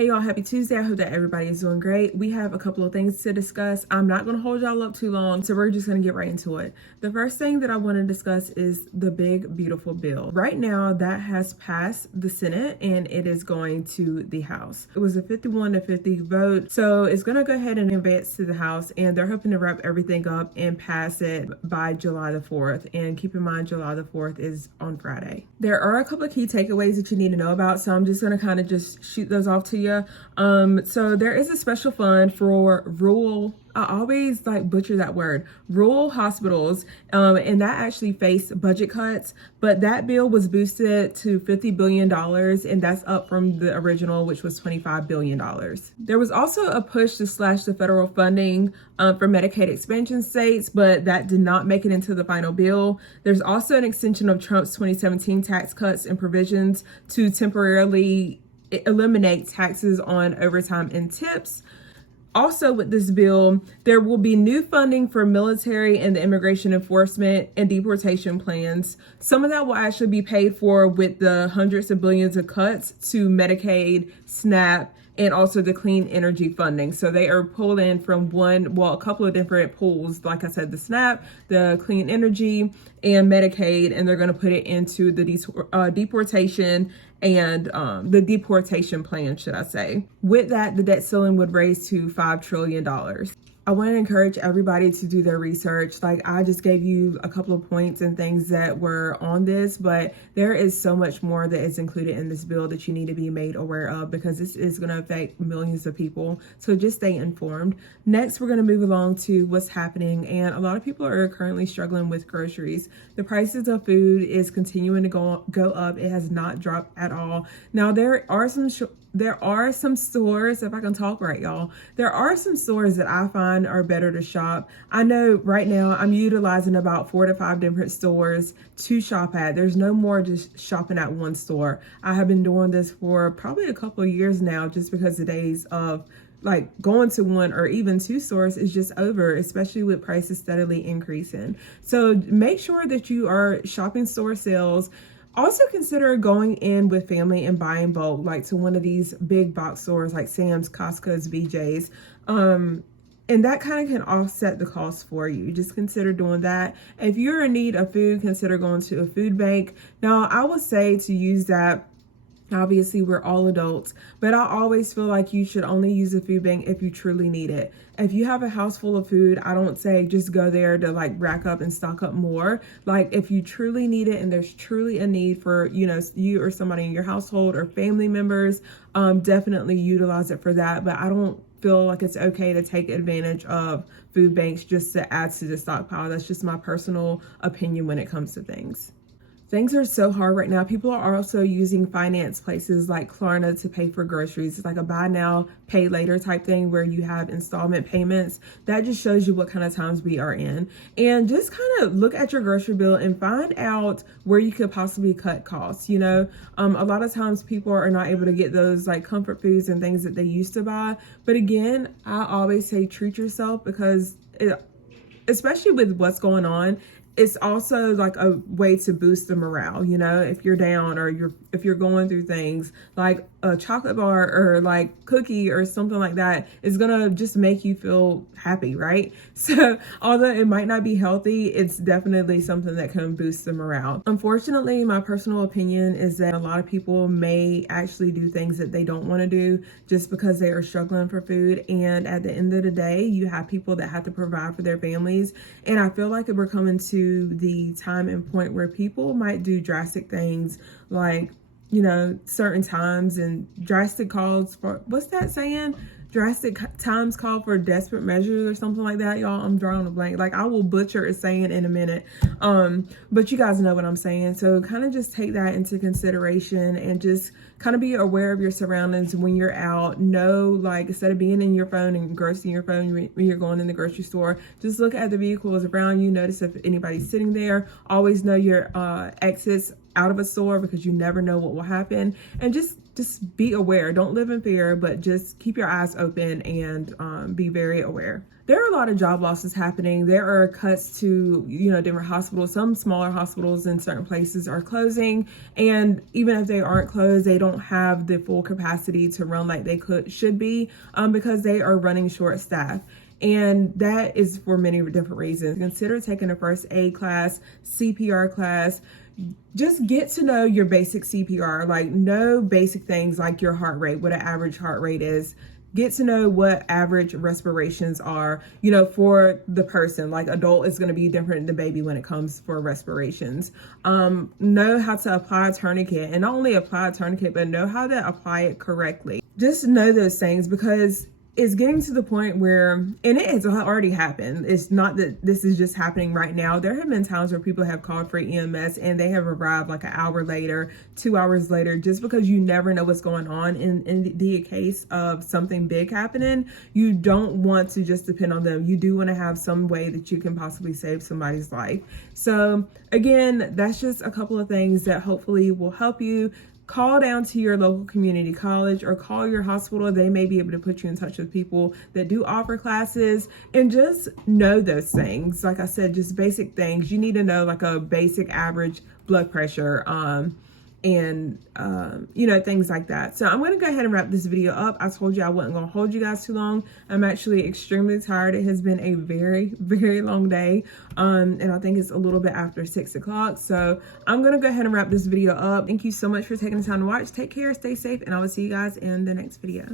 Hey y'all, happy Tuesday. I hope that everybody is doing great. We have a couple of things to discuss. I'm not going to hold y'all up too long, so we're just going to get right into it. The first thing that I want to discuss is the big, beautiful bill. Right now, that has passed the Senate and it is going to the House. It was a 51-50 vote, so it's going to go ahead and advance to the House, and they're hoping to wrap everything up and pass it by July the 4th. And keep in mind, July the 4th is on Friday. There are a couple of key takeaways that you need to know about, so I'm just going to kind of just shoot those off to you. So there is a special fund for rural, I always butcher that word, rural hospitals, and that actually faced budget cuts, but that bill was boosted to $50 billion, and that's up from the original, which was $25 billion. There was also a push to slash the federal funding for Medicaid expansion states, but that did not make it into the final bill. There's also an extension of Trump's 2017 tax cuts and provisions to temporarily eliminate taxes on overtime and tips. Also with this bill, there will be new funding for military and the immigration enforcement and deportation plans. Some of that will actually be paid for with the hundreds of billions of cuts to Medicaid, SNAP, and also the clean energy funding. So they are pulled in from a couple of different pools. Like I said, the SNAP, the clean energy, and Medicaid, and they're going to put it into the deportation and the deportation plan, should I say. With that, the debt ceiling would raise to $5 trillion. I want to encourage everybody to do their research. I just gave you a couple of points and things that were on this, but there is so much more that is included in this bill that you need to be made aware of, because this is going to affect millions of people. So just stay informed. Next, we're going to move along to what's happening, and a lot of people are currently struggling with groceries. The prices of food is continuing to go up. It has not dropped at all. Now, there are some stores, if I can talk right, y'all, there are some stores that I find are better to shop. I know right now I'm utilizing about 4 to 5 different stores to shop at. There's no more just shopping at one store. I have been doing this for probably a couple of years now, just because the days of going to one or even 2 stores is just over, especially with prices steadily increasing. So make sure that you are shopping store sales. Also consider going in with family and buying bulk, to one of these big box stores like Sam's, Costco's, BJ's. And that kind of can offset the cost for you. Just consider doing that. If you're in need of food, consider going to a food bank. Now, I would say to use that. Obviously, we're all adults, but I always feel like you should only use a food bank if you truly need it. If you have a house full of food, I don't say just go there to rack up and stock up more. If you truly need it and there's truly a need for, you or somebody in your household or family members, definitely utilize it for that. But I don't feel like it's okay to take advantage of food banks just to add to the stockpile. That's just my personal opinion when it comes to things. Things are so hard right now. People are also using finance places like Klarna to pay for groceries. It's like a buy now, pay later type thing where you have installment payments. That just shows you what kind of times we are in. And just kind of look at your grocery bill and find out where you could possibly cut costs. A lot of times people are not able to get those comfort foods and things that they used to buy. But again, I always say treat yourself, because especially with what's going on, it's also a way to boost the morale, if you're down or if you're going through things, like a chocolate bar or cookie or something like that is gonna just make you feel happy, right? So although it might not be healthy, it's definitely something that can boost the morale. Unfortunately, my personal opinion is that a lot of people may actually do things that they don't want to do just because they are struggling for food. And at the end of the day, you have people that have to provide for their families. And I feel like we're coming to the time and point where people might do drastic things certain times, and drastic calls for, what's that saying? Drastic times call for desperate measures or something like that, y'all. I'm drawing a blank. I will butcher a saying in a minute. But you guys know what I'm saying. So kind of just take that into consideration and just kind of be aware of your surroundings when you're out. Know, instead of being in your phone and engrossing your phone when you're going in the grocery store, just look at the vehicles around you. Notice if anybody's sitting there. Always know your exits out of a store, because you never know what will happen. And just be aware. Don't live in fear, but just keep your eyes open and be very aware. There are a lot of job losses happening. There are cuts to, different hospitals. Some smaller hospitals in certain places are closing. And even if they aren't closed, they don't have the full capacity to run like they should be, because they are running short staff. And that is for many different reasons. Consider taking a first aid class, CPR class. Just get to know your basic CPR, like know basic things like your heart rate, what an average heart rate is. Get to know what average respirations are, for the person. Like adult is going to be different than baby when it comes for respirations. Know how to apply a tourniquet, and not only apply a tourniquet, but know how to apply it correctly. Just know those things, because it's getting to the point where, and it has already happened. It's not that this is just happening right now. There have been times where people have called for EMS and they have arrived like an hour later, 2 hours later, just because you never know what's going on. In the case of something big happening, you don't want to just depend on them. You do want to have some way that you can possibly save somebody's life. So again, that's just a couple of things that hopefully will help you. Call down to your local community college or call your hospital. They may be able to put you in touch with people that do offer classes, and just know those things. Like I said, just basic things. You need to know like a basic average blood pressure, and things like that. So I'm going to go ahead and wrap this video up. I told you I wasn't going to hold you guys too long. I'm actually extremely tired. It has been a very, very long day. And I think it's a little bit after 6 o'clock. So I'm going to go ahead and wrap this video up. Thank you so much for taking the time to watch. Take care, stay safe, and I will see you guys in the next video.